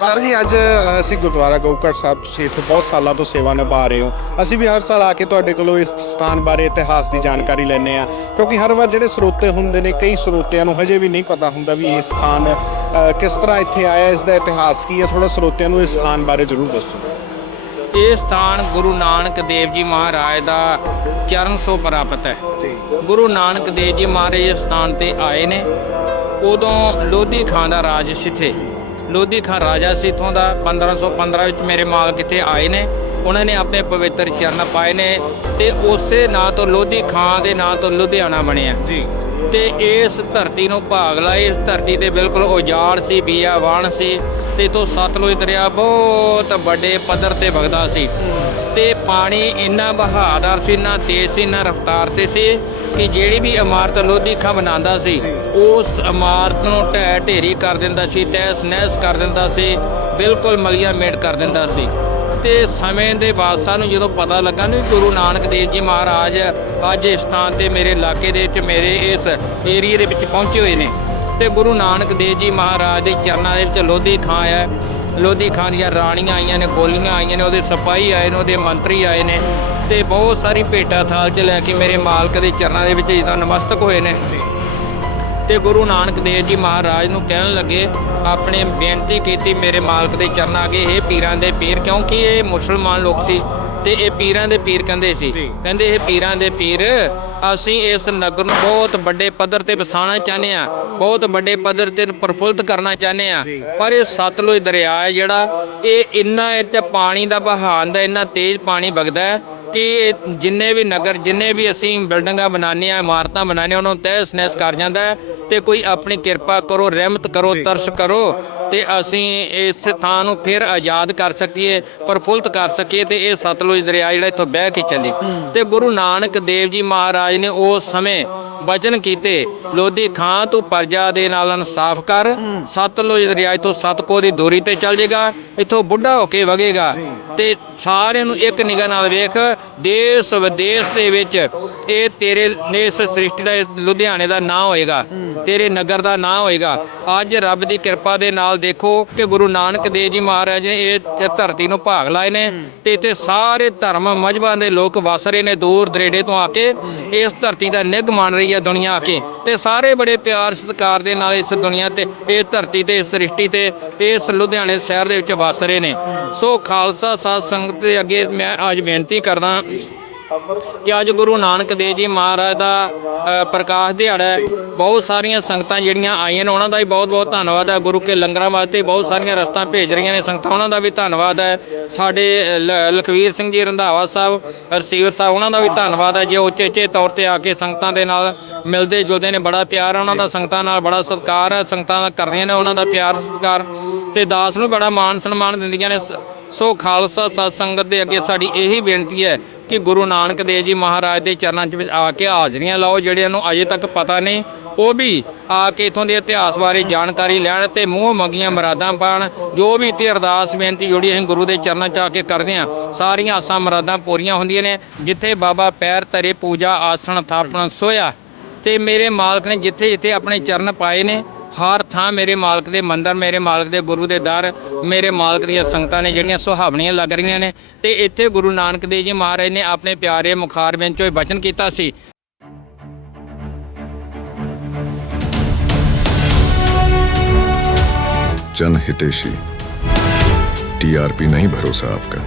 Sir ਜੀ ਅੱਜ ਅਸੀਂ ਗੁਰਦੁਆਰਾ ਗਊਕੜ ਸਾਹਿਬ ਇੱਥੇ ਬਹੁਤ ਸਾਲਾਂ ਤੋਂ ਸੇਵਾ ਨਿਭਾ ਰਹੇ ਹੋ। ਅਸੀਂ ਵੀ ਹਰ ਸਾਲ ਆ ਕੇ ਤੁਹਾਡੇ ਕੋਲੋਂ ਇਸ ਸਥਾਨ ਬਾਰੇ ਇਤਿਹਾਸ ਦੀ ਜਾਣਕਾਰੀ ਲੈਂਦੇ ਆ ਕਿਉਂਕਿ ਹਰ ਵਾਰ ਜਿਹੜੇ ਸਰੋਤੇ ਹੁੰਦੇ ਨੇ ਕਈ ਸਰੋਤਿਆਂ ਨੂੰ ਹਜੇ ਵੀ ਨਹੀਂ ਪਤਾ ਹੁੰਦਾ ਵੀ ਇਹ ਸਥਾਨ ਕਿਸ ਤਰ੍ਹਾਂ ਇੱਥੇ ਆਇਆ ਇਸ ਦਾ ਇਤਿਹਾਸ ਕੀ ਹੈ। ਥੋੜਾ ਸਰੋਤਿਆਂ ਨੂੰ ਇਸ ਸਥਾਨ ਬਾਰੇ ਜ਼ਰੂਰ ਦੱਸੋ। ਇਹ ਸਥਾਨ ਗੁਰੂ ਨਾਨਕ ਦੇਵ ਜੀ ਮਹਾਰਾਜ ਦਾ ਚਰਨ ਸੋ ਪ੍ਰਾਪਤ ਹੈ। ਗੁਰੂ ਨਾਨਕ ਦੇਵ ਜੀ ਮਹਾਰਾਜ ਇਸ ਸਥਾਨ ਤੇ ਆਏ ਨੇ। ਉਦੋਂ ਲੋਧੀ ਖਾਂ ਦਾ ਰਾਜ ਸੀ। ਲੋਧੀ ਖਾਂ ਰਾਜਾ ਸੀ ਇੱਥੋਂ ਦਾ 1515 ਵਿੱਚ ਮੇਰੇ ਮਾਲਕ ਇੱਥੇ ਆਏ ਨੇ। ਉਹਨਾਂ ਨੇ ਆਪਣੇ ਪਵਿੱਤਰ ਚਰਨ ਪਾਏ ਨੇ ਤੇ ਉਸੇ ਨਾਂ ਤੋਂ ਲੋਧੀ ਖਾਂ ਦੇ ਨਾਂ ਤੋਂ ਲੁਧਿਆਣਾ ਬਣਿਆ। ਜੀ। ਤੇ ਇਸ ਧਰਤੀ ਨੂੰ ਭਾਗ ਲਾਏ। ਇਸ ਧਰਤੀ ਤੇ ਬਿਲਕੁਲ ਉਜਾੜ ਸੀ ਬੀਆਵਾਨ ਸੀ ਤੇ ਇਥੋਂ ਸਤਲੁਜ ਦਰਿਆ ਬਹੁਤ ਵੱਡੇ ਪੱਧਰ ਤੇ ਵਗਦਾ ਸੀ। ਤੇ ਪਾਣੀ ਇੰਨਾ ਬਹਾਦਰ ਸੀ ਇੰਨਾ ਤੇਜ਼ ਸੀ ਇੰਨਾ ਰਫ਼ਤਾਰ ਤੇ ਸੀ ਕਿ ਜਿਹੜੀ ਵੀ ਇਮਾਰਤ ਲੋਧੀ ਖਾਂ ਬਣਾਉਂਦਾ ਸੀ ਉਸ ਇਮਾਰਤ ਨੂੰ ਢਹਿ ਢੇਰੀ ਕਰ ਦਿੰਦਾ ਸੀ, ਤਹਿਸ ਨਹਿਸ ਕਰ ਦਿੰਦਾ ਸੀ, ਬਿਲਕੁਲ ਮਲੀਆ ਮੇਟ ਕਰ ਦਿੰਦਾ ਸੀ। ਤੇ ਸਮੇਂ ਦੇ ਬਾਦਸ਼ਾਹ ਨੂੰ ਜਦੋਂ ਪਤਾ ਲੱਗਾ ਨਾ ਵੀ ਗੁਰੂ ਨਾਨਕ ਦੇਵ ਜੀ ਮਹਾਰਾਜ ਅੱਜ ਇਸ ਥਾਂ ਤੇ ਮੇਰੇ ਇਲਾਕੇ ਦੇ ਵਿੱਚ ਮੇਰੇ ਇਸ ਏਰੀਏ ਦੇ ਵਿੱਚ ਪਹੁੰਚੇ ਹੋਏ ਨੇ, ਤੇ ਗੁਰੂ ਨਾਨਕ ਦੇਵ ਜੀ ਮਹਾਰਾਜ ਦੇ ਚਰਨਾਂ ਦੇ ਵਿੱਚ ਲੋਧੀ ਖਾਂ ਹੈ, ਲੋਧੀ ਖਾਂ ਦੀਆਂ ਰਾਣੀਆਂ ਆਈਆਂ ਨੇ, ਗੋਲੀਆਂ ਆਈਆਂ ਨੇ, ਉਹਦੇ ਸਿਪਾਹੀ ਆਏ ਨੇ, ਉਹਦੇ ਮੰਤਰੀ ਆਏ ਨੇ, ਤੇ ਬਹੁਤ ਸਾਰੀ ਭੇਟਾ ਥਾਲ 'ਚ ਲੈ ਕੇ ਮੇਰੇ ਮਾਲਕ ਦੇ ਚਰਨਾਂ ਦੇ ਵਿੱਚ ਜਦੋਂ ਨਮਸਤਕ ਹੋਏ ਨੇ ਤੇ ਗੁਰੂ ਨਾਨਕ ਦੇਵ ਜੀ ਮਹਾਰਾਜ ਨੂੰ ਕਹਿਣ ਲੱਗੇ ਆਪਣੇ ਬੇਨਤੀ ਕੀਤੀ ਮੇਰੇ ਮਾਲਕ ਦੇ ਚਰਨਾਂ ਅੱਗੇ ਇਹ ਪੀਰਾਂ ਦੇ ਪੀਰ ਕਿਉਂਕਿ ਇਹ ਮੁਸਲਮਾਨ ਲੋਕ ਸੀ ਤੇ ਇਹ ਪੀਰਾਂ ਦੇ ਪੀਰ ਕਹਿੰਦੇ ਸੀ। ਕਹਿੰਦੇ ਇਹ ਪੀਰਾਂ ਦੇ ਪੀਰ ਅਸੀਂ ਇਸ ਨਗਰ ਨੂੰ ਬਹੁਤ ਵੱਡੇ ਪੱਧਰ ਤੇ ਵਸਾਉਣਾ ਚਾਹੁੰਦੇ ਆ ਬਹੁਤ ਵੱਡੇ ਪੱਧਰ ਤੇ ਪ੍ਰਫੁੱਲਤ ਕਰਨਾ ਚਾਹੁੰਦੇ ਆ ਪਰ ਇਹ ਸਤਲੁਜ ਦਰਿਆ ਹੈ ਜਿਹੜਾ ਇਹ ਇੰਨਾ ਇਹ ਤੇ ਪਾਣੀ ਦਾ ਵਹਾਅ ਦਾ ਇੰਨਾ ਤੇਜ਼ ਪਾਣੀ ਵਗਦਾ ਹੈ ਕਿ ਇਹ ਜਿੰਨੇ ਵੀ ਨਗਰ, ਜਿੰਨੇ ਵੀ ਅਸੀਂ ਬਿਲਡਿੰਗਾਂ ਬਣਾਉਂਦੇ ਆ ਇਮਾਰਤਾਂ ਬਣਾਉਂਦੇ ਹਾਂ, ਉਹਨਾਂ ਨੂੰ ਤਹਿਸ ਨਹਿਸ ਕਰ ਜਾਂਦਾ ਹੈ ਤੇ ਕੋਈ ਆਪਣੀ ਕਿਰਪਾ ਕਰੋ, ਰਹਿਮਤ ਕਰੋ, ਤਰਸ ਕਰੋ ਤੇ ਅਸੀਂ ਇਸ ਥਾਂ ਨੂੰ ਫਿਰ ਆਜ਼ਾਦ ਕਰ ਸਕੀਏ, ਪ੍ਰਫੁੱਲਤ ਕਰ ਸਕੀਏ ਤੇ ਇਹ ਸਤਲੁਜ ਦਰਿਆ ਜਿਹੜਾ ਇੱਥੋਂ ਬਹਿ ਕੇ ਚੱਲੇ। ਤੇ ਗੁਰੂ ਨਾਨਕ ਦੇਵ ਜੀ ਮਹਾਰਾਜ ਨੇ ਉਸ ਸਮੇਂ ਬਚਨ ਕੀਤੇ। ਲੋਧੀ ਖਾਂ ਤੂੰ ਪਰਜਾ ਦੇ ਨਾਲ ਇਨਸਾਫ ਕਰ। ਸਤਲੁਜ ਦਰਿਆ ਇੱਥੋਂ ਸਤਕੋ ਦੀ ਦੂਰੀ ਤੇ ਚੱਲ ਜਾਏਗਾ ਇੱਥੋਂ ਬੁੱਢਾ ਹੋ ਕੇ ਵਗੇਗਾ। ਤੇ ਸਾਰਿਆਂ ਨੂੰ ਇੱਕ ਨਿਗਾਹ ਨਾਲ ਵੇਖ। ਦੇਸ਼ ਵਿਦੇਸ਼ ਦੇ ਵਿੱਚ ਇਹ ਤੇਰੇ ਨੇ ਇਸ ਸ੍ਰਿਸ਼ਟੀ ਦਾ ਲੁਧਿਆਣੇ ਦਾ ਨਾਂ ਹੋਏਗਾ। ਤੇਰੇ ਨਗਰ ਦਾ ਨਾਂ ਹੋਏਗਾ। ਅੱਜ ਰੱਬ ਦੀ ਕਿਰਪਾ ਦੇ ਨਾਲ ਦੇਖੋ ਕਿ ਗੁਰੂ ਨਾਨਕ ਦੇਵ ਜੀ ਮਹਾਰਾਜ ਨੇ ਇਹ ਧਰਤੀ ਨੂੰ ਭਾਗ ਲਾਏ ਨੇ ਤੇ ਇੱਥੇ ਸਾਰੇ ਧਰਮ ਮਜਬਾਂ ਦੇ ਲੋਕ ਵਸ ਰਹੇ ਨੇ ਦੂਰ ਦਰੇਡੇ ਤੋਂ ਆ ਕੇ। ਇਸ ਧਰਤੀ ਦਾ ਨਿੱਘ ਮੰਨ ਰਹੀ ਹੈ ਦੁਨੀਆ ਆ ਕੇ। ਤੇ ਸਾਰੇ ਬੜੇ ਪਿਆਰ ਸਤਿਕਾਰ ਦੇ ਨਾਲ ਇਸ ਦੁਨੀਆ ਤੇ ਇਸ ਧਰਤੀ ਤੇ, ਇਸ ਸ੍ਰਿਸ਼ਟੀ ਤੇ, ਇਸ ਲੁਧਿਆਣੇ ਸ਼ਹਿਰ ਦੇ ਵਿੱਚ ਵਸ ਰਹੇ ਨੇ। ਸੋ ਖਾਲਸਾ ਸਾਧ ਸੰਗਤ ਦੇ ਅੱਗੇ ਮੈਂ ਅੱਜ ਬੇਨਤੀ ਕਰਦਾ ਕਿ ਅੱਜ ਗੁਰੂ ਨਾਨਕ ਦੇਵ ਜੀ ਮਹਾਰਾਜ ਦਾ ਪ੍ਰਕਾਸ਼ ਦਿਹਾੜਾ ਹੈ। ਬਹੁਤ ਸਾਰੀਆਂ ਸੰਗਤਾਂ ਜਿਹੜੀਆਂ ਆਈਆਂ ਨੇ, ਉਹਨਾਂ ਦਾ ਵੀ ਬਹੁਤ ਬਹੁਤ ਧੰਨਵਾਦ ਹੈ। ਗੁਰੂ ਕੇ ਲੰਗਰਾਂ ਵਾਸਤੇ ਬਹੁਤ ਸਾਰੀਆਂ ਰਸਤਾਂ ਭੇਜ ਰਹੀਆਂ ਨੇ ਸੰਗਤਾਂ, ਉਹਨਾਂ ਦਾ ਵੀ ਧੰਨਵਾਦ ਹੈ। ਸਾਡੇ ਲ- ਲਖਵੀਰ ਸਿੰਘ ਜੀ, ਰੰਧਾਵਾ ਸਾਹਿਬ, ਰਸੀਵਰ ਸਾਹਿਬ, ਉਹਨਾਂ ਦਾ ਵੀ ਧੰਨਵਾਦ ਹੈ ਜੇ ਉਚੇਚੇ ਤੌਰ ਤੇ ਆ ਕੇ ਸੰਗਤਾਂ ਦੇ ਨਾਲ ਮਿਲਦੇ ਜੁਲਦੇ ਨੇ, ਬੜਾ ਪਿਆਰ ਉਹਨਾਂ ਦਾ, ਸੰਗਤਾਂ ਨਾਲ ਬੜਾ ਸਤਿਕਾਰ ਹੈ, ਸੰਗਤਾਂ ਦਾ ਕਰਦੀਆਂ ਨੇ ਉਹਨਾਂ ਦਾ ਪਿਆਰ, ਸਤਿਕਾਰ ਤੇ ਦਾਸ ਨੂੰ ਬੜਾ ਮਾਣ ਸਨਮਾਨ ਦਿੰਦੀਆਂ ਨੇ। ਸੋ ਖਾਲਸਾ ਸਤ ਸੰਗਤ ਦੇ ਅੱਗੇ ਸਾਡੀ ਇਹੀ ਬੇਨਤੀ ਹੈ ਕਿ ਗੁਰੂ ਨਾਨਕ ਦੇਵ ਜੀ ਮਹਾਰਾਜ ਦੇ ਚਰਨਾਂ 'ਚ ਆ ਕੇ ਹਾਜ਼ਰੀਆਂ ਲਾਓ, ਜਿਹੜਿਆਂ ਨੂੰ ਅਜੇ ਤੱਕ ਪਤਾ ਨਹੀਂ, ਉਹ ਵੀ ਆ ਕੇ ਇਥੋਂ ਦੇ ਇਤਿਹਾਸ ਬਾਰੇ ਜਾਣਕਾਰੀ ਲੈਣ ਤੇ ਮੂੰਹ ਮੰਗੀਆਂ ਮਰਾਦਾਂ ਪਾਣ, ਜੋ ਵੀ ਇੱਥੇ ਅਰਦਾਸ ਬੇਨਤੀ ਜੁੜੀ ਅਸੀਂ ਗੁਰੂ ਦੇ ਚਰਨਾਂ 'ਚ ਆ ਕੇ ਕਰਦੇ ਹਾਂ, ਸਾਰੀਆਂ ਆਸਾਂ ਮਰਾਦਾਂ ਪੂਰੀਆਂ ਹੁੰਦੀਆਂ ਨੇ, ਜਿੱਥੇ ਬਾਬਾ ਪੈਰ ਧਰੇ ਪੂਜਾ ਆਸਣ ਥਾਪਣ ਸੋਇਆ, ਤੇ ਮੇਰੇ ਮਾਲਕ ਨੇ ਜਿੱਥੇ ਜਿੱਥੇ ਆਪਣੇ ਚਰਨ ਪਾਏ ਨੇ ਹਰ ਥਾਂ ਮੇਰੇ ਮਾਲਕ ਦੇ ਮੰਦਰ ਮੇਰੇ ਮਾਲਕ ਦੇ ਗੁਰੂ ਦੇ ਦਰ ਮੇਰੇ ਮਾਲਕ ਦੀਆਂ ਸੰਗਤਾਂ ਨੇ ਜਿਹੜੀਆਂ ਸੁਹਾਵਣੀਆਂ ਲੱਗ ਰਹੀਆਂ ਨੇ ਤੇ ਇੱਥੇ ਗੁਰੂ ਨਾਨਕ ਦੇਵ ਜੀ ਮਹਾਰਾਜ ਨੇ ਆਪਣੇ ਪਿਆਰੇ ਮੁਖਾਰ ਵਿੱਚੋਂ ਇਹ ਬਚਨ ਕੀਤਾ ਸੀ जन हितेशी टीआरपी नहीं भरोसा आपका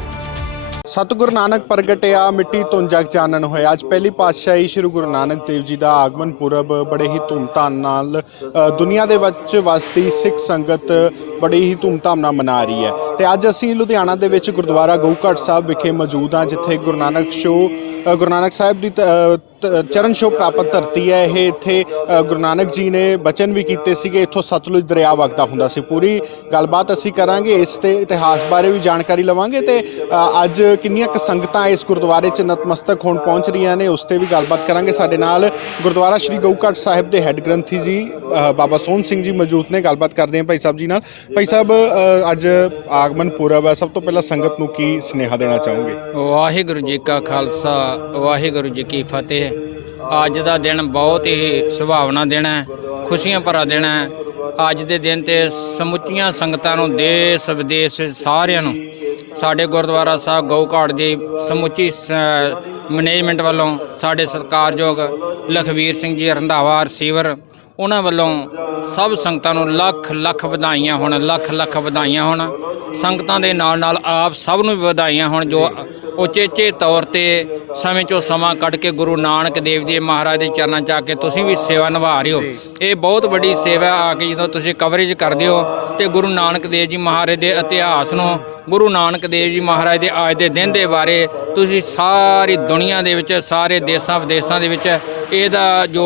ਸਤਿਗੁਰੂ ਨਾਨਕ ਪ੍ਰਗਟਿਆ ਮਿੱਟੀ ਤੋਂ ਜਗ ਚਾਨਣ ਹੋਇਆ ਅੱਜ ਪਹਿਲੀ ਪਾਤਸ਼ਾਹੀ ਸ੍ਰੀ ਗੁਰੂ ਨਾਨਕ ਦੇਵ ਜੀ ਦਾ ਆਗਮਨ ਪੁਰਬ ਬੜੇ ਹੀ ਧੂਮਧਾਮ ਨਾਲ ਦੁਨੀਆ ਦੇ ਵਿੱਚ ਵਸਦੀ ਸਿੱਖ ਸੰਗਤ ਬੜੀ ਹੀ ਧੂਮਧਾਮ ਨਾਲ ਮਨਾ ਰਹੀ ਹੈ। ਤੇ ਅੱਜ ਅਸੀਂ ਲੁਧਿਆਣਾ ਦੇ ਵਿੱਚ ਗੁਰਦੁਆਰਾ ਗਊਘਾਟ ਸਾਹਿਬ ਵਿਖੇ ਮੌਜੂਦ ਹਾਂ, ਜਿੱਥੇ ਗੁਰੂ ਨਾਨਕ ਸ਼ੋ ਗੁਰੂ ਨਾਨਕ ਸਾਹਿਬ ਦੀ ਤ- ਚਰਨ ਛੋਹ ਪ੍ਰਾਪਤ ਧਰਤੀ ਹੈ। ਇਹ ਇੱਥੇ ਗੁਰੂ ਨਾਨਕ ਜੀ ਨੇ ਬਚਨ ਵੀ ਕੀਤੇ ਸੀਗੇ। ਇੱਥੋਂ ਸਤਲੁਜ ਦਰਿਆ ਵਗਦਾ ਹੁੰਦਾ ਸੀ। ਪੂਰੀ ਗੱਲਬਾਤ ਅਸੀਂ ਕਰਾਂਗੇ। ਇਸ ਤੇ ਇਤਿਹਾਸ ਬਾਰੇ ਵੀ ਜਾਣਕਾਰੀ ਲਵਾਂਗੇ ਤੇ ਅੱਜ ਕਿੰਨੀਆਂ ਕੁ ਸੰਗਤਾਂ ਇਸ ਗੁਰਦੁਆਰੇ 'ਚ ਨਤਮਸਤਕ ਹੋਣ ਪਹੁੰਚ ਰਹੀਆਂ ਨੇ, ਉਸ ਤੇ ਵੀ ਗੱਲਬਾਤ ਕਰਾਂਗੇ। ਸਾਡੇ ਨਾਲ ਗੁਰਦੁਆਰਾ ਸ਼੍ਰੀ ਗਊਘਾਟ ਸਾਹਿਬ ਦੇ ਹੈੱਡ ਗ੍ਰੰਥੀ ਜੀ ਬਾਬਾ ਸੋਹਣ ਸਿੰਘ ਜੀ ਮੌਜੂਦ ਨੇ। ਗੱਲਬਾਤ ਕਰਦੇ ਹਾਂ ਭਾਈ ਸਾਹਿਬ ਜੀ ਨਾਲ। ਭਾਈ ਸਾਹਿਬ ਅੱਜ ਆਗਮਨ ਪੁਰਬ ਹੈ। ਸਭ ਤੋਂ ਪਹਿਲਾਂ ਸੰਗਤ ਨੂੰ ਕੀ ਸੁਨੇਹਾ ਦੇਣਾ ਚਾਹੋਗੇ? ਵਾਹਿਗੁਰੂ ਜੀ ਕਾ ਖਾਲਸਾ, ਵਾਹਿਗੁਰੂ ਜੀ ਕੀ ਫਤਿਹ। ਅੱਜ ਦਾ ਦਿਨ ਬਹੁਤ ਹੀ ਸੁਭਾਵਨਾ ਦਿਨ ਹੈ, ਖੁਸ਼ੀਆਂ ਭਰਾ ਦਿਨ ਹੈ। ਅੱਜ ਦੇ ਦਿਨ ਤੇ ਸਮੁੱਚੀਆਂ ਸੰਗਤਾਂ ਨੂੰ ਦੇਸ਼ ਵਿਦੇਸ਼ ਸਾਰਿਆਂ ਨੂੰ, ਸਾਡੇ ਗੁਰਦੁਆਰਾ ਸਾਹਿਬ ਗਊਘਾਟ ਦੀ ਸਮੁੱਚੀ ਮੈਨੇਜਮੈਂਟ ਵੱਲੋਂ ਸਾਡੇ ਸਤਿਕਾਰਯੋਗ ਲਖਵੀਰ ਸਿੰਘ ਜੀ, ਰੰਧਾਵਾ, ਰਸੀਵਰ, ਉਹਨਾਂ ਵੱਲੋਂ ਸਭ ਸੰਗਤਾਂ ਨੂੰ ਲੱਖ ਲੱਖ ਵਧਾਈਆਂ ਹੋਣ, ਲੱਖ ਲੱਖ ਵਧਾਈਆਂ ਹੋਣ। ਸੰਗਤਾਂ ਦੇ ਨਾਲ ਨਾਲ ਆਪ ਸਭ ਨੂੰ ਵੀ ਵਧਾਈਆਂ ਹੋਣ, ਜੋ ਉਚੇਚੇ ਤੌਰ ਤੇ ਸਮੇਂ ਚੋਂ ਸਮਾਂ ਕੱਢ ਕੇ ਗੁਰੂ ਨਾਨਕ ਦੇਵ ਜੀ ਮਹਾਰਾਜ ਦੇ ਚਰਨਾਂ 'ਚ ਆ ਕੇ ਤੁਸੀਂ ਵੀ ਸੇਵਾ ਨਿਭਾ ਰਹੇ ਹੋ। ਇਹ ਬਹੁਤ ਵੱਡੀ ਸੇਵਾ ਆ ਕੇ ਜਦੋਂ ਤੁਸੀਂ ਕਵਰੇਜ ਕਰਦੇ ਹੋ ਤੇ ਗੁਰੂ ਨਾਨਕ ਦੇਵ ਜੀ ਮਹਾਰਾਜ ਦੇ ਇਤਿਹਾਸ ਨੂੰ, ਗੁਰੂ ਨਾਨਕ ਦੇਵ ਜੀ ਮਹਾਰਾਜ ਦੇ ਅੱਜ ਦੇ ਦਿਨ ਦੇ ਬਾਰੇ ਤੁਸੀਂ ਸਾਰੀ ਦੁਨੀਆ ਦੇ ਵਿੱਚ, ਸਾਰੇ ਦੇਸ਼ਾਂ ਵਿਦੇਸ਼ਾਂ ਦੇ ਵਿੱਚ ਇਹਦਾ ਜੋ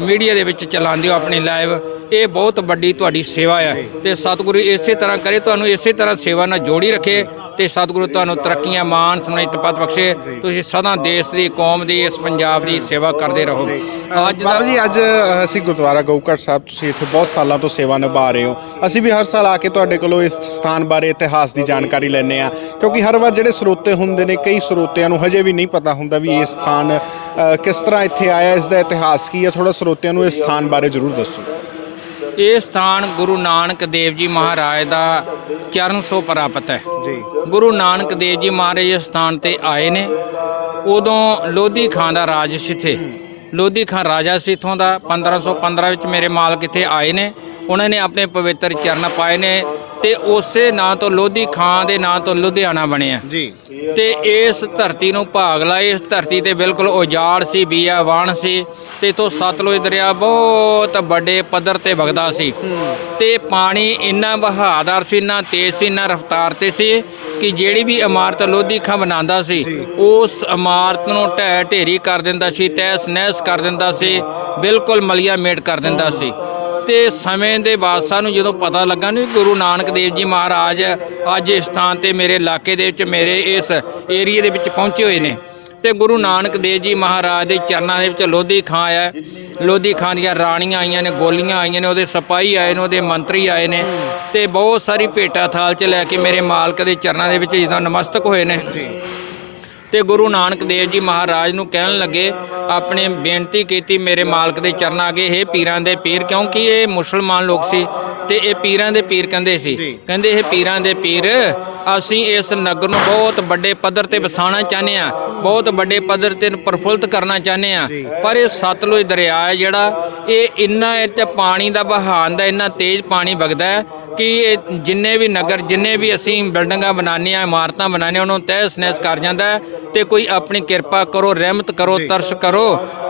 ਮੀਡੀਆ ਦੇ ਵਿੱਚ ਚਲਾਉਂਦੇ ਹੋ ਆਪਣੀ ਲਾਈਵ ਇਹ ਬਹੁਤ ਵੱਡੀ ਤੁਹਾਡੀ ਸੇਵਾ ਹੈ ਤੇ ਸਤਿਗੁਰੂ ਇਸੇ ਤਰ੍ਹਾਂ ਕਰੇ ਤੁਹਾਨੂੰ ਇਸੇ ਤਰ੍ਹਾਂ ਸੇਵਾ ਨਾਲ ਜੋੜੀ ਰੱਖੇ ਤੇ ਸਤਿਗੁਰੂ ਤੁਹਾਨੂੰ ਤਰੱਕੀਆਂ ਮਾਨ ਸੁਣਾਈ ਪਤ ਬਖਸ਼ੇ। ਤੁਸੀਂ ਸਦਾ ਦੇਸ਼ ਦੀ ਕੌਮ ਦੀ ਇਸ ਪੰਜਾਬ ਦੀ ਸੇਵਾ ਕਰਦੇ ਰਹੋ। ਅੱਜ ਬਾਬਾ ਜੀ ਅੱਜ ਅਸੀਂ ਗੁਰਦੁਆਰਾ ਗਊਕਟ ਸਾਹਿਬ ਤੁਸੀਂ ਇੱਥੇ ਬਹੁਤ ਸਾਲਾਂ ਤੋਂ ਸੇਵਾ ਨਿਭਾ ਰਹੇ ਹੋ। ਅਸੀਂ ਵੀ ਹਰ ਸਾਲ ਆ ਕੇ ਤੁਹਾਡੇ ਕੋਲੋਂ ਇਸ ਸਥਾਨ ਬਾਰੇ ਇਤਿਹਾਸ ਦੀ ਜਾਣਕਾਰੀ ਲੈਂਦੇ ਆ ਕਿਉਂਕਿ ਹਰ ਵਾਰ ਜਿਹੜੇ ਸਰੋਤੇ ਹੁੰਦੇ ਨੇ ਕਈ ਸਰੋਤਿਆਂ ਨੂੰ ਹਜੇ ਵੀ ਨਹੀਂ ਪਤਾ ਹੁੰਦਾ ਵੀ ਇਹ ਸਥਾਨ ਕਿਸ ਤਰ੍ਹਾਂ ਇੱਥੇ ਆਇਆ ਇਸ ਦਾ ਇਤਿਹਾਸ ਕੀ ਹੈ। ਥੋੜਾ ਸਰੋਤਿਆਂ ਨੂੰ ਇਸ ਸਥਾਨ ਬਾਰੇ ਜ਼ਰੂਰ ਦੱਸੋ। ਇਹ ਸਥਾਨ ਗੁਰੂ ਨਾਨਕ ਦੇਵ ਜੀ ਮਹਾਰਾਜ ਦਾ ਚਰਨ ਸੋ ਪ੍ਰਾਪਤ ਹੈ। ਜੀ। ਗੁਰੂ ਨਾਨਕ ਦੇਵ ਜੀ ਮਹਾਰਾਜ ਇਸ ਸਥਾਨ ਤੇ ਆਏ ਨੇ। ਉਦੋਂ ਲੋਧੀ ਖਾਂ ਦਾ ਰਾਜ ਸੀ ਇੱਥੇ। ਲੋਧੀ ਖਾਂ ਰਾਜਾ ਸੀ ਇਥੋਂ ਦਾ। 1515 ਵਿੱਚ ਮੇਰੇ ਮਾਲਕ ਇੱਥੇ ਆਏ ਨੇ। ਉਹਨਾਂ ਨੇ ਆਪਣੇ ਪਵਿੱਤਰ ਚਰਨ ਪਾਏ ਨੇ ਤੇ ਉਸੇ ਨਾਂ ਤੋਂ ਲੋਧੀ ਖਾਂ ਦੇ ਨਾਂ ਤੋਂ ਲੁਧਿਆਣਾ ਬਣਿਆ ਜੀ। ਤੇ ਇਸ ਧਰਤੀ ਨੂੰ ਭਾਗ ਲਾਏ। ਇਸ ਧਰਤੀ ਤੇ ਬਿਲਕੁਲ ਉਜਾੜ ਸੀ ਬੀਆ ਵਾਣ ਸੀ ਤੇ ਇਥੋਂ ਸਤਲੁਜ ਦਰਿਆ ਬਹੁਤ ਵੱਡੇ ਪੱਧਰ ਤੇ ਵਗਦਾ ਸੀ। ਤੇ ਪਾਣੀ ਇੰਨਾ ਬਹਾਦਰ ਸੀ ਇੰਨਾ ਤੇਜ਼ ਸੀ ਇੰਨਾ ਰਫ਼ਤਾਰ ਤੇ ਸੀ ਕਿ ਜਿਹੜੀ ਵੀ ਇਮਾਰਤ ਲੋਧੀ ਖਾਂ ਬਣਾਉਂਦਾ ਸੀ ਉਸ ਇਮਾਰਤ ਨੂੰ ਢਹਿ ਢੇਰੀ ਕਰ ਦਿੰਦਾ ਸੀ ਤਹਿਸ ਨਹਿਸ ਕਰ ਦਿੰਦਾ ਸੀ ਬਿਲਕੁਲ ਮਲੀਆ ਮੇਟ ਕਰ ਦਿੰਦਾ ਸੀ। ਤੇ ਸਮੇਂ ਦੇ ਬਾਅਦ ਨੂੰ ਜਦੋਂ ਪਤਾ ਲੱਗਾ ਨਾ ਗੁਰੂ ਨਾਨਕ ਦੇਵ ਜੀ ਮਹਾਰਾਜ ਅੱਜ ਇਸ ਥਾਂ ਤੇ ਮੇਰੇ ਇਲਾਕੇ ਦੇ ਵਿੱਚ, ਮੇਰੇ ਇਸ ਏਰੀਏ ਦੇ ਵਿੱਚ ਪਹੁੰਚੇ ਹੋਏ ਨੇ ਤੇ ਗੁਰੂ ਨਾਨਕ ਦੇਵ ਜੀ ਮਹਾਰਾਜ ਦੇ ਚਰਨਾਂ ਦੇ ਵਿੱਚ ਲੋਧੀ ਖਾਂ ਆਇਆ ਹੈ। ਲੋਧੀ ਖਾਂ ਦੀਆਂ ਰਾਣੀਆਂ ਆਈਆਂ ਨੇ, ਗੋਲੀਆਂ ਆਈਆਂ ਨੇ, ਉਹਦੇ ਸਿਪਾਹੀ ਆਏ ਨੇ, ਉਹਦੇ ਮੰਤਰੀ ਆਏ ਨੇ ਤੇ ਬਹੁਤ ਸਾਰੀ ਭੇਟਾ ਥਾਲ 'ਚ ਲੈ ਕੇ ਮੇਰੇ ਮਾਲਕ ਦੇ ਚਰਨਾਂ ਦੇ ਵਿੱਚ ਜਦੋਂ ਨਮਸਤਕ ਹੋਏ ਨੇ ਤੇ ਗੁਰੂ ਨਾਨਕ ਦੇਵ ਜੀ ਮਹਾਰਾਜ ਨੂੰ ਕਹਿਣ ਲੱਗੇ ਆਪਣੇ ਬੇਨਤੀ ਕੀਤੀ ਮੇਰੇ ਮਾਲਕ ਦੇ ਚਰਨਾਂ ਅੱਗੇ ਇਹ ਪੀਰਾਂ ਦੇ ਪੀਰ ਕਿਉਂਕਿ ਇਹ ਮੁਸਲਮਾਨ ਲੋਕ ਸੀ? ਤੇ ਇਹ ਪੀਰਾਂ ਦੇ ਪੀਰ ਕਹਿੰਦੇ ਸੀ। ਕਹਿੰਦੇ ਇਹ ਪੀਰਾਂ ਦੇ ਪੀਰ ਅਸੀਂ ਇਸ ਨਗਰ ਨੂੰ ਬਹੁਤ ਵੱਡੇ ਪੱਧਰ ਤੇ ਵਸਾਉਣਾ ਚਾਹੁੰਦੇ ਆ ਬਹੁਤ ਵੱਡੇ ਪੱਧਰ ਤੇ ਪ੍ਰਫੁੱਲਤ ਕਰਨਾ ਚਾਹੁੰਦੇ ਆ ਪਰ ਇਹ ਸਤਲੁਜ ਦਰਿਆ ਹੈ ਜਿਹੜਾ ਇਹ ਇੰਨਾ ਤੇ ਪਾਣੀ ਦਾ ਵਹਾਅ ਦਾ ਇੰਨਾ ਤੇਜ਼ ਪਾਣੀ ਵਗਦਾ ਹੈ ਕਿ ਇਹ ਜਿੰਨੇ ਵੀ ਨਗਰ ਜਿੰਨੇ ਵੀ ਅਸੀਂ ਬਿਲਡਿੰਗਾਂ ਬਣਾਉਂਦੇ ਆ ਇਮਾਰਤਾਂ ਬਣਾਉਂਦੇ ਉਹਨਾਂ ਨੂੰ ਤਹਿਸ ਨਹਿਸ ਕਰ ਜਾਂਦਾ ਤੇ ਕੋਈ ਆਪਣੀ ਕਿਰਪਾ ਕਰੋ ਰਹਿਮਤ ਕਰੋ ਤਰਸ ਕਰੋ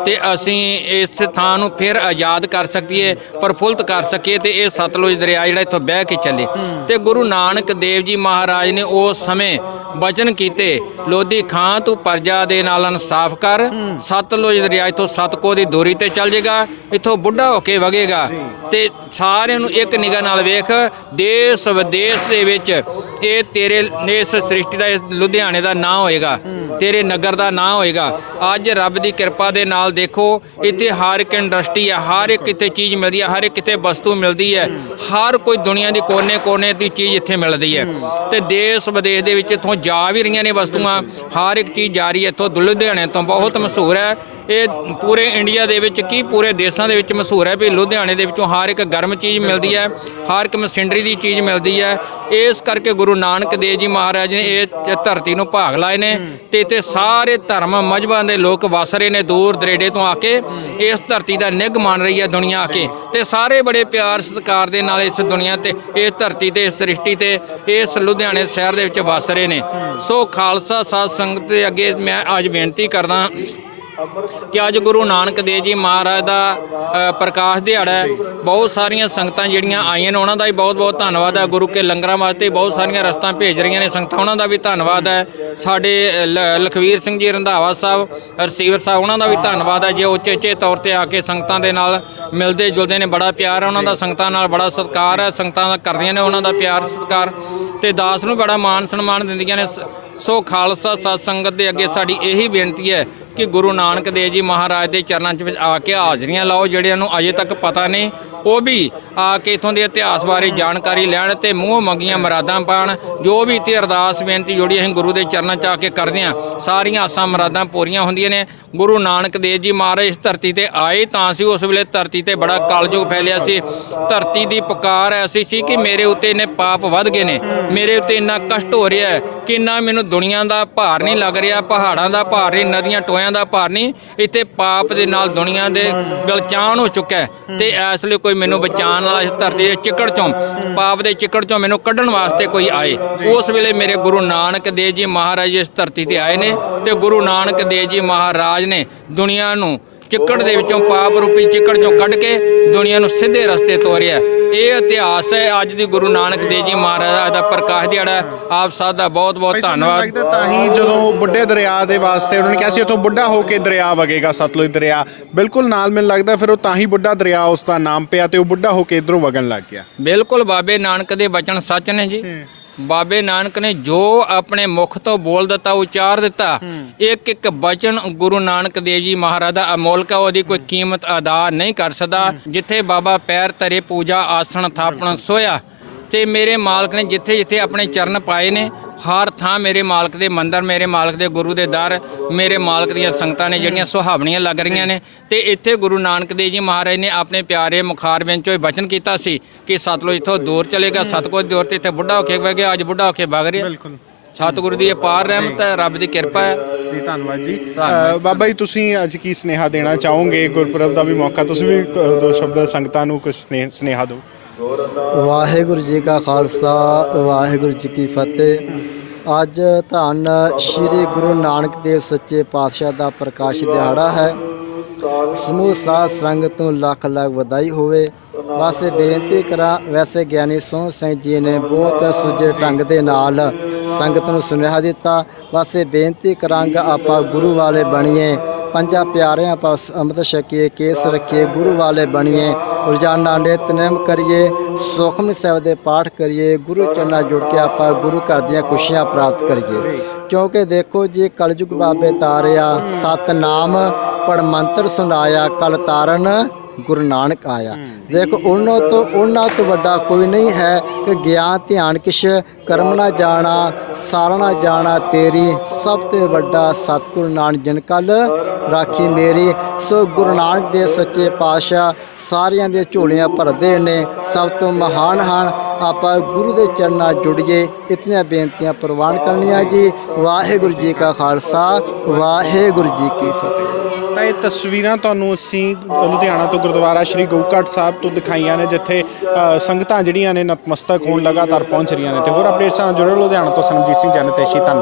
ਤੇ ਅਸੀਂ ਇਸ ਥਾਂ ਨੂੰ ਫਿਰ ਆਜ਼ਾਦ ਕਰ ਸਕੀਏ ਪ੍ਰਫੁੱਲਤ ਕਰ ਸਕੀਏ ਤੇ ਇਹ ਸਤਲੁਜ ਦਰਿਆ ਜਿਹੜਾ ਇੱਥੋਂ ਬਹਿ ਕੇ ਚੱਲੇ। ਤੇ ਗੁਰੂ ਨਾਨਕ ਦੇਵ ਜੀ ਮਹਾਰਾਜ ਨੇ ਉਸ ਸਮੇਂ ਬਚਨ ਕੀਤੇ, ਲੋਧੀ ਖਾਂ ਤੂੰ ਪਰਜਾ ਦੇ ਨਾਲ ਇਨਸਾਫ ਕਰ ਸਤਲੁਜ ਦਰਿਆ ਇੱਥੋਂ ਸਤਕੋ ਦੀ ਦੂਰੀ ਤੇ ਚੱਲ ਜਾਏਗਾ ਇੱਥੋਂ ਬੁੱਢਾ ਹੋ ਕੇ ਵਗੇਗਾ। ਤੇ ਸਾਰਿਆਂ ਨੂੰ ਇੱਕ ਨਿਗਾਹ ਨਾਲ ਵੇਖ, ਦੇਸ਼ ਵਿਦੇਸ਼ ਦੇ ਵਿੱਚ ਇਹ ਤੇਰੇ, ਇਸ ਸ੍ਰਿਸ਼ਟੀ ਦਾ ਲੁਧਿਆਣੇ ਦਾ ਨਾਂ ਹੋਏਗਾ। ਤੇਰੇ ਨਗਰ ਦਾ ਨਾਂ ਹੋਏਗਾ। ਅੱਜ ਰੱਬ ਦੀ ਕਿਰਪਾ ਦੇ ਨਾਲ ਦੇਖੋ, ਇੱਥੇ ਹਰ ਇੱਕ ਇੰਡਸਟਰੀ ਹੈ, ਹਰ ਇੱਕ ਇੱਥੇ ਚੀਜ਼ ਮਿਲਦੀ ਹੈ, ਹਰ ਇੱਕ ਇੱਥੇ ਵਸਤੂ ਮਿਲਦੀ ਹੈ। ਹਰ ਕੋਈ ਦੁਨੀਆ ਦੀ ਕੋਨੇ-ਕੋਨੇ ਦੀ ਚੀਜ਼ ਇੱਥੇ ਮਿਲਦੀ ਹੈ। ਤੇ ਦੇਸ਼ ਵਿਦੇਸ਼ ਦੇ ਵਿੱਚ ਇੱਥੋਂ ਜਾ ਵੀ ਰਹੀਆਂ ਨੇ ਵਸਤੂਆਂ। ਹਰ ਇੱਕ ਚੀਜ਼ ਜਾ ਰਹੀ ਹੈ ਇੱਥੋਂ। ਲੁਧਿਆਣੇ ਤੋਂ ਬਹੁਤ ਮਸ਼ਹੂਰ ਹੈ। ਇਹ ਪੂਰੇ ਇੰਡੀਆ ਦੇ ਵਿੱਚ ਕੀ ਪੂਰੇ ਦੇਸ਼ਾਂ ਦੇ ਵਿੱਚ ਮਸ਼ਹੂਰ ਹੈ ਵੀ ਲੁਧਿਆਣੇ ਦੇ ਵਿੱਚੋਂ ਹਰ ਇੱਕ ਗਰਮ ਚੀਜ਼ ਮਿਲਦੀ ਹੈ, ਹਰ ਇੱਕ ਮਸ਼ੀਨਰੀ ਦੀ ਚੀਜ਼ ਮਿਲਦੀ ਹੈ। ਇਸ ਕਰਕੇ ਗੁਰੂ ਨਾਨਕ ਦੇਵ ਜੀ ਮਹਾਰਾਜ ਨੇ ਇਹ ਧਰਤੀ ਨੂੰ ਭਾਗ ਲਾਏ ਨੇ ਤੇ ਇੱਥੇ ਸਾਰੇ ਧਰਮ ਮਜਬਾਂ ਦੇ ਲੋਕ ਵਸ ਰਹੇ ਨੇ ਦੂਰ ਦਰੇਡੇ ਤੋਂ ਆ ਕੇ ਇਸ ਧਰਤੀ ਦਾ ਨਿੱਘ ਮੰਨ ਰਹੀ ਹੈ ਦੁਨੀਆ ਆ ਕੇ। ਤੇ ਸਾਰੇ ਬੜੇ ਪਿਆਰ ਸਤਿਕਾਰ ਦੇ ਨਾਲ ਇਸ ਦੁਨੀਆ ਤੇ, ਇਸ ਧਰਤੀ ਤੇ, ਇਸ ਸ੍ਰਿਸ਼ਟੀ ਤੇ, ਇਸ ਲੁਧਿਆਣੇ ਸ਼ਹਿਰ ਦੇ ਵਿੱਚ ਵਸ ਰਹੇ ਨੇ। ਸੋ ਖਾਲਸਾ ਸਾਧ ਸੰਗਤ ਦੇ ਅੱਗੇ ਮੈਂ ਅੱਜ ਬੇਨਤੀ ਕਰਦਾ ਕਿ ਅੱਜ ਗੁਰੂ ਨਾਨਕ ਦੇਵ ਜੀ ਮਹਾਰਾਜ ਦਾ ਪ੍ਰਕਾਸ਼ ਦਿਹਾੜਾ ਹੈ। ਬਹੁਤ ਸਾਰੀਆਂ ਸੰਗਤਾਂ ਜਿਹੜੀਆਂ ਆਈਆਂ ਨੇ, ਉਹਨਾਂ ਦਾ ਵੀ ਬਹੁਤ ਬਹੁਤ ਧੰਨਵਾਦ ਹੈ। ਗੁਰੂ ਕੇ ਲੰਗਰਾਂ ਵਾਸਤੇ ਬਹੁਤ ਸਾਰੀਆਂ ਰਸਤਾਂ ਭੇਜ ਰਹੀਆਂ ਨੇ ਸੰਗਤਾਂ, ਉਹਨਾਂ ਦਾ ਵੀ ਧੰਨਵਾਦ ਹੈ। ਸਾਡੇ ਲ- ਲਖਵੀਰ ਸਿੰਘ ਜੀ, ਰੰਧਾਵਾ ਸਾਹਿਬ, ਰਸੀਵਰ ਸਾਹਿਬ, ਉਹਨਾਂ ਦਾ ਵੀ ਧੰਨਵਾਦ ਹੈ। ਜੇ ਉੱਚੇ ਉੱਚੇ ਤੌਰ ਤੇ ਆ ਕੇ ਸੰਗਤਾਂ ਦੇ ਨਾਲ ਮਿਲਦੇ ਜੁਲਦੇ ਨੇ, ਬੜਾ ਪਿਆਰ ਹੈ। ਉਹਨਾਂ ਦਾ ਸੰਗਤਾਂ ਨਾਲ ਬੜਾ ਸਤਿਕਾਰ ਹੈ। ਸੰਗਤਾਂ ਦਾ ਕਰਦੀਆਂ ਨੇ ਉਹਨਾਂ ਦਾ ਪਿਆਰ ਸਤਿਕਾਰ ਤੇ ਦਾਸ ਨੂੰ ਬੜਾ ਮਾਣ ਸਨਮਾਨ ਦਿੰਦੀਆਂ ਨੇ। ਸੋ ਖਾਲਸਾ ਸਤ ਸੰਗਤ ਦੇ ਅੱਗੇ ਸਾਡੀ ਇਹੀ ਬੇਨਤੀ ਹੈ ਕਿ ਗੁਰੂ ਨਾਨਕ ਦੇਵ ਜੀ ਮਹਾਰਾਜ ਦੇ ਚਰਨਾਂ 'ਚ ਆ ਕੇ ਹਾਜ਼ਰੀਆਂ ਲਾਓ, ਜਿਹੜਿਆਂ ਨੂੰ ਅਜੇ ਤੱਕ ਪਤਾ ਨਹੀਂ, ਉਹ ਵੀ ਆ ਕੇ ਇਥੋਂ ਦੇ ਇਤਿਹਾਸ ਬਾਰੇ ਜਾਣਕਾਰੀ ਲੈਣ ਤੇ ਮੂੰਹ ਮੰਗੀਆਂ ਮਰਾਦਾਂ ਪਾਣ, ਜੋ ਵੀ ਇੱਥੇ ਅਰਦਾਸ ਬੇਨਤੀ ਜਿਹੜੀ ਅਸੀਂ ਗੁਰੂ ਦੇ ਚਰਨਾਂ 'ਚ ਆ ਕੇ ਕਰਦੇ ਹਾਂ, ਸਾਰੀਆਂ ਆਸਾਂ ਮਰਾਦਾਂ ਪੂਰੀਆਂ ਹੁੰਦੀਆਂ ਨੇ। ਗੁਰੂ ਨਾਨਕ ਦੇਵ ਜੀ ਮਹਾਰਾਜ ਇਸ ਧਰਤੀ ਤੇ ਆਏ ਤਾਂ ਸੀ ਉਸ ਵੇਲੇ ਧਰਤੀ ਤੇ ਬੜਾ ਕਲਯੁਗ ਫੈਲਿਆ ਸੀ। ਧਰਤੀ ਦੀ ਪੁਕਾਰ ਐਸੀ ਸੀ ਕਿ ਮੇਰੇ ਉੱਤੇ ਇੰਨੇ ਪਾਪ ਵੱਧ ਗਏ ਨੇ, ਮੇਰੇ ਉੱਤੇ ਇੰਨਾ ਕਸ਼ਟ ਹੋ ਰਿਹਾ ਹੈ ਕਿ ਇੰਨਾ ਮੈਨੂੰ ਦੁਨੀਆ ਦਾ ਭਾਰ ਨਹੀਂ ਲੱਗ ਰਿਹਾ, ਪਹਾੜਾਂ ਦਾ ਭਾਰ ਨਹੀਂ, ਨਦੀਆਂ ਟੋਇਆਂ ਦਾ ਭਾਰ ਨਹੀਂ, ਇੱਥੇ ਪਾਪ ਦੇ ਨਾਲ ਦੁਨੀਆ ਦੇ ਗਲਚਾਨ ਹੋ ਚੁੱਕਾ ਹੈ। ਤੇ ਇਸ ਲਈ ਕੋਈ ਮੈਨੂੰ ਬਚਾਉਣ ਵਾਲਾ ਇਸ ਧਰਤੀ ਦੇ ਚਿੱਕੜ ਚੋਂ, ਪਾਪ ਦੇ ਚਿੱਕੜ ਚੋਂ ਮੈਨੂੰ ਕੱਢਣ ਵਾਸਤੇ ਕੋਈ ਆਏ। ਉਸ ਵੇਲੇ ਮੇਰੇ ਗੁਰੂ ਨਾਨਕ ਦੇਵ ਜੀ ਮਹਾਰਾਜ ਇਸ ਧਰਤੀ ਤੇ ਆਏ ਨੇ ਤੇ ਗੁਰੂ ਨਾਨਕ ਦੇਵ ਜੀ ਮਹਾਰਾਜ ਨੇ ਦੁਨੀਆ ਨੂੰ ਚਿੱਕੜ ਦੇ ਵਿੱਚੋਂ ਪਾਪ ਰੂਪੀ ਚਿੱਕੜ ਚੋਂ ਕੱਢ ਕੇ ਦੁਨੀਆ ਨੂੰ ਸਿੱਧੇ ਰਸਤੇ ਤੋਰਿਆ। ਇਹ ਇਤਿਹਾਸ ਹੈ। ਅੱਜ ਦੀ ਗੁਰੂ ਨਾਨਕ ਦੇਵ ਜੀ ਮਹਾਰਾਜ ਦਾ ਪ੍ਰਕਾਸ਼ ਦਿਹਾੜਾ। ਆਪ ਸਭ ਦਾ ਬਹੁਤ ਬਹੁਤ ਧੰਨਵਾਦ। ਤਾਂ ਹੀ ਜਦੋਂ ਬੁੱਢੇ ਦਰਿਆ ਦੇ ਵਾਸਤੇ ਉਹਨਾਂ ਨੇ ਕਿਹਾ ਸੀ ਉੱਥੋਂ ਬੁੱਢਾ ਹੋ ਕੇ ਦਰਿਆ ਵਗੇਗਾ ਸਤਲੁਜ ਦਰਿਆ। ਬਿਲਕੁਲ ਨਾਲ ਮੈਨੂੰ ਲੱਗਦਾ ਫਿਰ ਉਹ ਤਾਂ ਹੀ ਬੁੱਢਾ ਦਰਿਆ ਉਸ ਦਾ ਨਾਮ ਪਿਆ ਤੇ ਉਹ ਬੁੱਢਾ ਹੋ ਕੇ ਇਧਰੋਂ ਵਗਣ ਲੱਗ ਗਿਆ। ਬਿਲਕੁਲ ਬਾਬੇ ਨਾਨਕ ਦੇ ਬਚਨ ਸੱਚ ਨੇ ਜੀ। ਬਾਬੇ ਨਾਨਕ ਨੇ ਜੋ ਆਪਣੇ ਮੁਖ ਤੋਂ ਬੋਲ ਦਿੱਤਾ ਉਚਾਰ ਦਿੱਤਾ ਇੱਕ ਇੱਕ ਬਚਨ ਗੁਰੂ ਨਾਨਕ ਦੇਵ ਜੀ ਮਹਾਰਾਜ ਦਾ ਅਮੋਲਕ ਹੈ ਉਹਦੀ ਕੋਈ ਕੀਮਤ ਅਦਾ ਨਹੀਂ ਕਰ ਸਕਦਾ ਜਿੱਥੇ ਬਾਬਾ ਪੈਰ ਧਰੇ ਪੂਜਾ ਆਸਣ ਥਾਪਣ ਸੋਇਆ। ਤੇ ਮੇਰੇ ਮਾਲਕ ਨੇ ਜਿੱਥੇ ਜਿੱਥੇ ਆਪਣੇ ਚਰਨ ਪਾਏ ਨੇ ਹਰ ਥਾਂ ਮੇਰੇ ਮਾਲਕ ਦੇ ਮੰਦਰ ਮੇਰੇ ਮਾਲਕ ਦੇ ਗੁਰੂ ਦੇ ਦਰ ਮੇਰੇ ਮਾਲਕ ਦੀਆਂ ਸੰਗਤਾਂ ਨੇ ਜਿਹੜੀਆਂ ਸੁਹਾਵਣੀਆਂ ਲੱਗ ਰਹੀਆਂ ਨੇ। ਤੇ ਇੱਥੇ ਗੁਰੂ ਨਾਨਕ ਦੇਵ ਜੀ ਮਹਾਰਾਜ ਨੇ ਆਪਣੇ ਪਿਆਰੇ ਮੁਖਾਰ ਵਿੱਚੋਂ ਇਹ ਬਚਨ ਕੀਤਾ ਸੀ ਕਿ ਸਤਲੁਜ ਇੱਥੋਂ ਦੂਰ ਚਲੇਗਾ ਸਤਕੋਜ ਦੂਰ ਤੇ ਇੱਥੇ ਬੁੱਢਾ ਹੋ ਕੇ ਵਗ ਗਿਆ ਅੱਜ ਬੁੱਢਾ ਹੋ ਕੇ ਵਗ ਰਿਹਾ। ਬਿਲਕੁਲ। ਸਤਿਗੁਰੂ ਦੀ ਅਪਾਰ ਰਹਿਮਤ ਹੈ ਰੱਬ ਦੀ ਕਿਰਪਾ ਹੈ। ਜੀ ਧੰਨਵਾਦ ਜੀ। ਬਾਬਾ ਜੀ ਤੁਸੀਂ ਅੱਜ ਕੀ ਸਨੇਹਾ ਦੇਣਾ ਚਾਹੋਗੇ? ਗੁਰਪੁਰਬ ਦਾ ਵੀ ਮੌਕਾ ਤੁਸੀਂ ਵੀ ਦੋ ਸ਼ਬਦ ਸੰਗਤਾਂ ਨੂੰ ਕੁਝ ਸਨੇਹਾ ਦਿਓ। ਵਾਹਿਗੁਰੂ ਜੀ ਕਾ ਖਾਲਸਾ, ਵਾਹਿਗੁਰੂ ਜੀ ਕੀ ਫਤਿਹ। ਅੱਜ ਧੰਨ ਸ੍ਰੀ ਗੁਰੂ ਨਾਨਕ ਦੇਵ ਸੱਚੇ ਪਾਤਸ਼ਾਹ ਦਾ ਪ੍ਰਕਾਸ਼ ਦਿਹਾੜਾ ਹੈ। ਸਮੂਹ ਸਾਧ ਸੰਗਤ ਨੂੰ ਲੱਖ ਲੱਖ ਵਧਾਈ ਹੋਵੇ। ਵਾਸੇ ਬੇਨਤੀ ਕਰਾਂ, ਵੈਸੇ ਗਿਆਨੀ ਸੋਹ ਸਿੰਘ ਜੀ ਨੇ ਬਹੁਤ ਸੁਜੇ ਢੰਗ ਦੇ ਨਾਲ ਸੰਗਤ ਨੂੰ ਸੁਨੇਹਾ ਦਿੱਤਾ। ਵਾਸੇ ਬੇਨਤੀ ਕਰਾਂਗਾ ਆਪਾਂ ਗੁਰੂ ਵਾਲੇ ਬਣੀਏ। ਪੰਜਾਂ ਪਿਆਰਿਆਂ ਪਾਸ ਅੰਮ੍ਰਿਤ ਛਕੀਏ, ਕੇਸ ਰੱਖੀਏ, ਗੁਰੂ ਵਾਲੇ ਬਣੀਏ, ਰੋਜ਼ਾਨਾ ਨਿਤਨੇਮ ਕਰੀਏ ਸੁਖਮਨੀ ਸਾਹਿਬ ਦੇ ਪਾਠ ਕਰੀਏ, ਗੁਰੂ ਚਰਨਾਂ ਜੁੜ ਕੇ ਆਪਾਂ ਗੁਰੂ ਘਰ ਦੀਆਂ ਖੁਸ਼ੀਆਂ ਪ੍ਰਾਪਤ ਕਰੀਏ। ਕਿਉਂਕਿ ਦੇਖੋ ਜੀ, ਕਲਯੁਗ ਬਾਬੇ ਤਾਰਿਆ, ਸਤਨਾਮ ਪੜ ਮੰਤਰ ਸੁਨਾਇਆ ਕਲ ਤਾਰਨ ਗੁਰੂ ਨਾਨਕ ਆਇਆ। ਦੇਖੋ ਉਹਨਾਂ ਤੋਂ ਉਹਨਾਂ ਤੋਂ ਵੱਡਾ ਕੋਈ ਨਹੀਂ ਹੈ ਕਿ ਗਿਆਨ ਧਿਆਨ ਕਿਛ ਕਰਮ ਨਾ ਜਾਣਾ ਸਾਰਾ ਨਾ ਜਾਣਾ ਤੇਰੀ ਸਭ ਤੋਂ ਵੱਡਾ ਸਤਿਗੁਰੂ ਨਾਨਕ ਜਨ ਕਲ ਰਾਖੀ ਮੇਰੀ। ਸੋ ਗੁਰੂ ਨਾਨਕ ਦੇ ਸੱਚੇ ਪਾਤਸ਼ਾਹ ਸਾਰਿਆਂ ਦੇ ਝੋਲੀਆਂ ਭਰਦੇ ਨੇ। ਸਭ ਤੋਂ ਮਹਾਨ ਹਨ। ਆਪਾਂ ਗੁਰੂ ਦੇ ਚਰਨਾਂ ਜੁੜੀਏ ਇਤਨੀਆਂ ਬੇਨਤੀਆਂ ਪ੍ਰਵਾਨ ਕਰਨੀਆਂ ਜੀ। ਵਾਹਿਗੁਰੂ ਜੀ ਕਾ ਖਾਲਸਾ ਵਾਹਿਗੁਰੂ ਜੀ ਕੀ ਫਤਿਹ। ਤਾਂ ਇਹ ਤਸਵੀਰਾਂ ਤੁਹਾਨੂੰ ਅਸੀਂ ਲੁਧਿਆਣਾ ਤੋਂ ਗੁਰਦੁਆਰਾ ਸ਼੍ਰੀ ਗਊਘਾਟ ਸਾਹਿਬ ਤੋਂ ਦਿਖਾਈਆਂ ਨੇ, ਜਿੱਥੇ ਸੰਗਤਾਂ ਜਿਹੜੀਆਂ ਨੇ ਨਤਮਸਤਕ ਹੋਣ ਲਗਾਤਾਰ ਪਹੁੰਚ ਰਹੀਆਂ ਨੇ। ਤੇ ਹੋਰ ਅਪਡੇਟਸ ਨਾਲ ਜੁੜੇ ਲੁਧਿਆਣਾ ਤੋਂ ਸਰਮਜੀਤ ਸਿੰਘ ਜਨਤੇਸ਼ੀ ਧੰਨਵਾਦ।